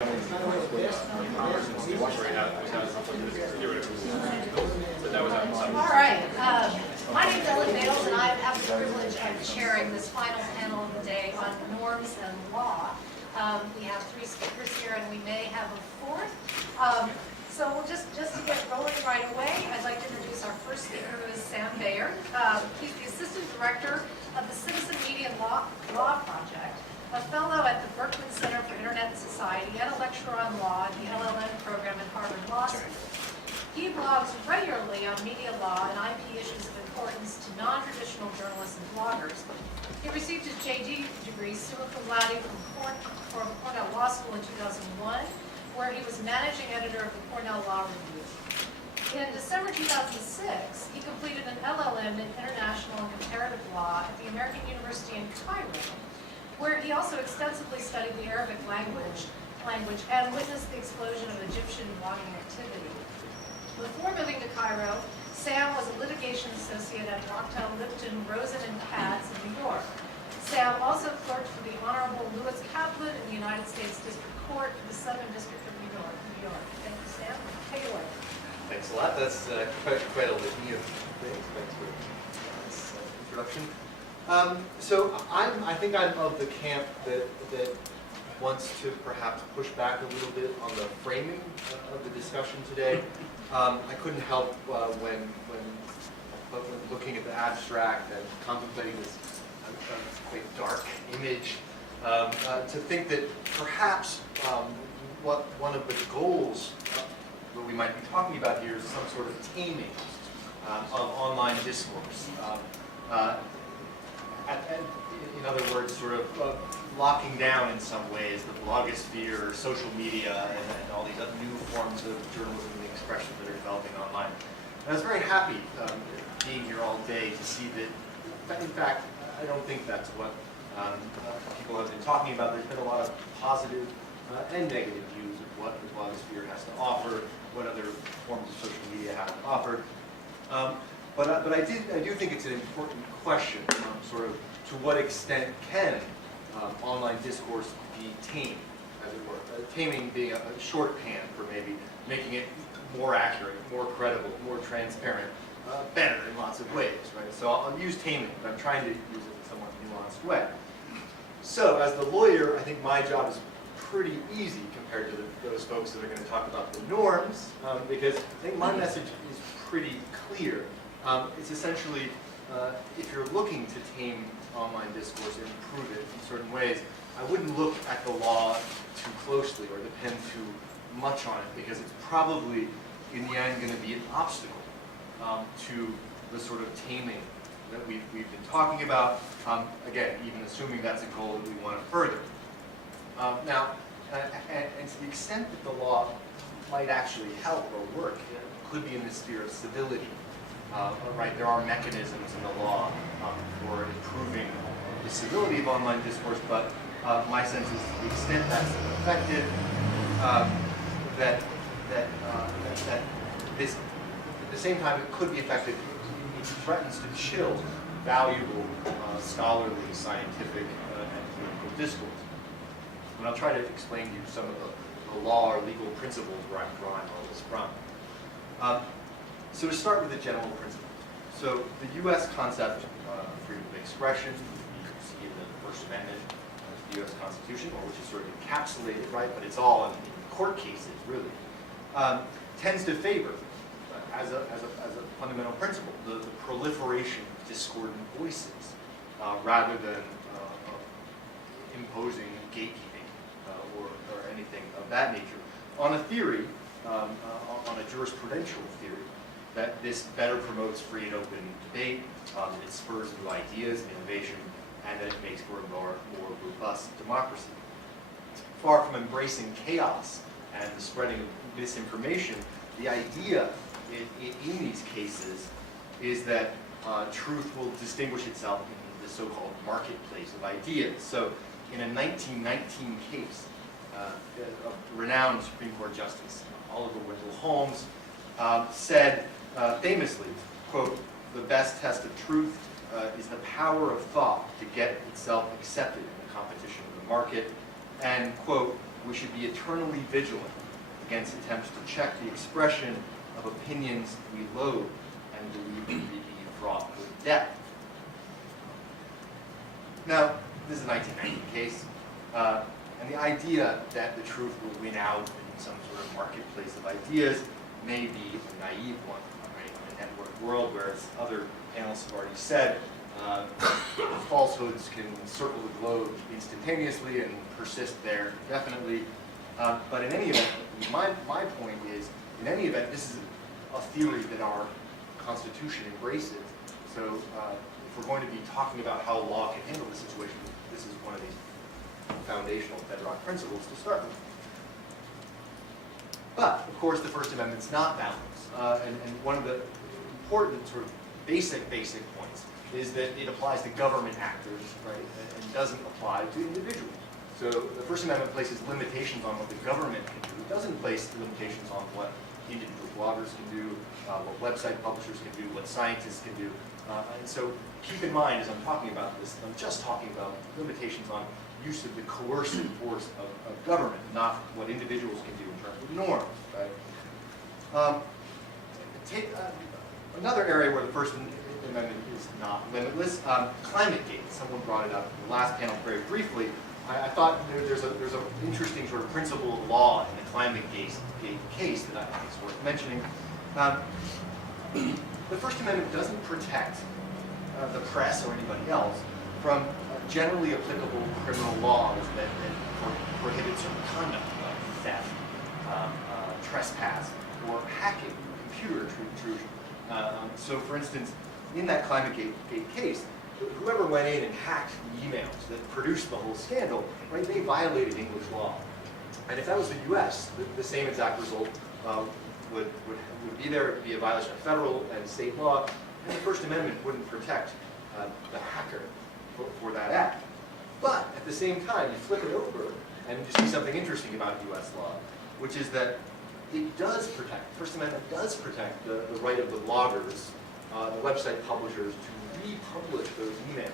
All right. My name is Ellen Bales, and I have the privilege of chairing this final panel of the day on norms and law. We have three speakers here, and we may have a fourth. So we'll just to get rolling right away, I'd like to introduce our first speaker, who is Sam Bayard. He's the Assistant Director of the Citizen Media Law Project, a fellow at the Berkman Center for Internet and Society, and a lecturer on law at the LLM program at Harvard Law School. He blogs regularly on media law and IP issues of importance to non-traditional journalists and bloggers. He received his JD degree summa cum laude from Cornell Law School in 2001, where he was managing editor of the Cornell Law Review. In December 2006, he completed an LLM in International and Comparative Law at the American University in Cairo, where he also extensively studied the Arabic language and witnessed the explosion of Egyptian blogging activity. Before moving to Cairo, Sam was a litigation associate at Wachtell, Lipton, Rosen & Katz in New York. Sam also clerked for the Honorable Lewis Kaplan in the United States District Court for the Southern District of New York. Thank you, Sam. Take it away. Thanks a lot. That's quite a litany of things. Thanks for this introduction. I think I'm of the camp that wants to perhaps push back a little bit on the framing of the discussion today. I couldn't help when looking at the abstract and contemplating this quite dark image to think that perhaps what one of the goals that we might be talking about here is some sort of taming of online discourse. In other words, sort of locking down in some ways the blogosphere, social media, and all these other new forms of journalism and expression that are developing online. And I was very happy being here all day to see that, in fact, I don't think that's what people have been talking about. There's been a lot of positive and negative views of what the blogosphere has to offer, what other forms of social media have to offer. But I do think it's an important question, sort of to what extent can online discourse be tamed, as it were. Taming being a shorthand for maybe making it more accurate, more credible, more transparent, better in lots of ways, right? So I'll use taming, but I'm trying to use it in a somewhat nuanced way. So as the lawyer, I think my job is pretty easy compared to those folks that are going to talk about the norms, because I think my message is pretty clear. It's essentially, if you're looking to tame online discourse and improve it in certain ways, I wouldn't look at the law too closely or depend too much on it, because it's probably, in the end, going to be an obstacle to the sort of taming that we've been talking about. Again, even assuming that's a goal that we want to further. Now, and to the extent that the law might actually help or work, it could be in the sphere of civility. Right, there are mechanisms in the law for improving the civility of online discourse, but my sense is to the extent that's effective, that this, at the same time, it could be effective. It threatens to chill valuable scholarly, scientific, and political discourse. And I'll try to explain to you some of the law or legal principles where I'm drawing all this from. So to start with the general principles. So the U.S. concept of freedom of expression, you can see in the First Amendment of the U.S. Constitution, or which is sort of encapsulated, right, but it's all in court cases, really, tends to favor, as a fundamental principle, the proliferation of discordant voices, rather than imposing gatekeeping or anything of that nature. On a theory, on a jurisprudential theory, that this better promotes free and open debate, that it spurs new ideas, innovation, and that it makes for a more robust democracy. Far from embracing chaos and the spreading of misinformation, the idea in these cases is that truth will distinguish itself in the so-called marketplace of ideas. So in a 1919 case, a renowned Supreme Court Justice, Oliver Wendell Holmes, said famously, quote, "The best test of truth is the power of thought to get itself accepted in the competition of the market," and, quote, we should be eternally vigilant against attempts to check the expression of opinions we loathe and believe to be fraught with depth. Now, this is a 1990 case, and the idea that the truth will win out in some sort of marketplace of ideas may be a naive one, right? In a network world, where, as other panelists have already said, falsehoods can circle the globe instantaneously and persist there indefinitely. But in any event, my point is, in any event, this is a theory that our Constitution embraces. So if we're going to be talking about how law can handle the situation, this is one of these foundational bedrock principles to start with. But, of course, the First Amendment's not boundless. And one of the important sort of basic points is that it applies to government actors, right, and doesn't apply to individuals. So the First Amendment places limitations on what the government can do. It doesn't place limitations on what individual bloggers can do, what website publishers can do, what scientists can do. And so keep in mind, as I'm talking about this, I'm just talking about limitations on use of the coercive force of government, not what individuals can do in terms of norms, right? Take another area where the First Amendment is not limitless, ClimateGate. Someone brought it up in the last panel very briefly. I thought there's an interesting sort of principle of law in the ClimateGate case that I think is worth mentioning. The First Amendment doesn't protect the press or anybody else from generally applicable criminal laws that prohibit certain conduct, like theft, trespass, or hacking, computer intrusion. So, for instance, in that ClimateGate case, whoever went in and hacked the emails that produced the whole scandal, right, they violated English law. And if that was the U.S., the same exact result would be there. It would be a violation of federal and state law, and the First Amendment wouldn't protect the hacker for that act. But at the same time, you flip it over, and you see something interesting about U.S. law, which is that it does protect, the First Amendment does protect the right of the bloggers, the website publishers, to republish those emails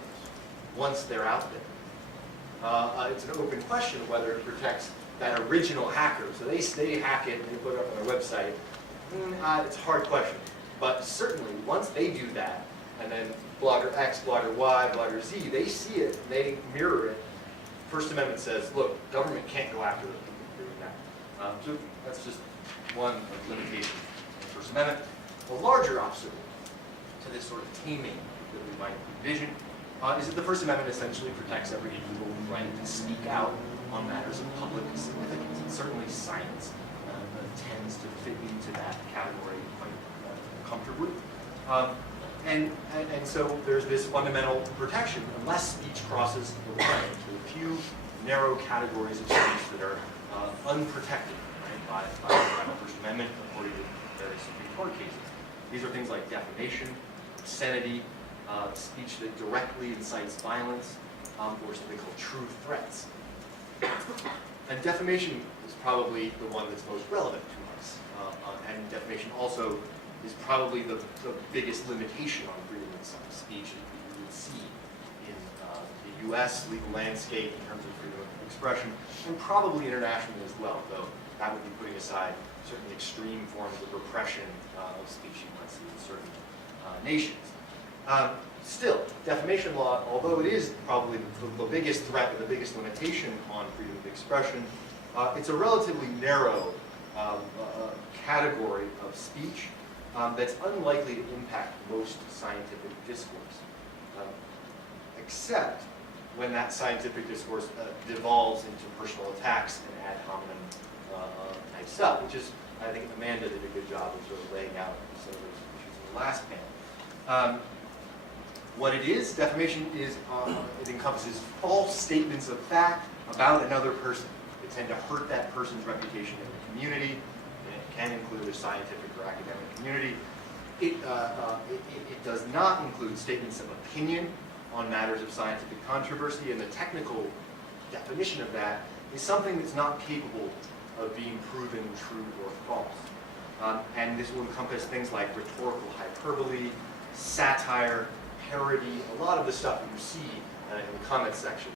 once they're out there. It's an open question whether it protects that original hacker. So they hack it and they put it up on their website. It's a hard question. But certainly, once they do that, and then blogger X, blogger Y, blogger Z, they see it, they mirror it. First Amendment says, look, government can't go after them for doing that. So that's just one limitation of the First Amendment. A larger obstacle to this sort of taming that we might envision is that the First Amendment essentially protects every individual's right to speak out on matters of public significance. And certainly science tends to fit into that category quite comfortably. And so there's this fundamental protection unless speech crosses the line to a few narrow categories of speech that are unprotected, right, by the First Amendment according to various Supreme Court cases. These are things like defamation, obscenity, speech that directly incites violence, or something called true threats. And defamation is probably the one that's most relevant to us. And defamation also is probably the biggest limitation on freedom of speech that you would see in the U.S. legal landscape in terms of freedom of expression, and probably internationally as well, though that would be putting aside certain extreme forms of repression of speech you might see in certain nations. Still, defamation law, although it is probably the biggest threat or the biggest limitation on freedom of expression, it's a relatively narrow category of speech that's unlikely to impact most scientific discourse, except when that scientific discourse devolves into personal attacks and ad hominem type stuff, which is, I think Amanda did a good job of sort of laying out some of those issues in the last panel. What it is, defamation is, it encompasses false statements of fact about another person. They tend to hurt that person's reputation in the community, and it can include a scientific or academic community. It does not include statements of opinion on matters of scientific controversy, and the technical definition of that is something that's not capable of being proven true or false. And this will encompass things like rhetorical hyperbole, satire, parody, a lot of the stuff that you see in the comment section.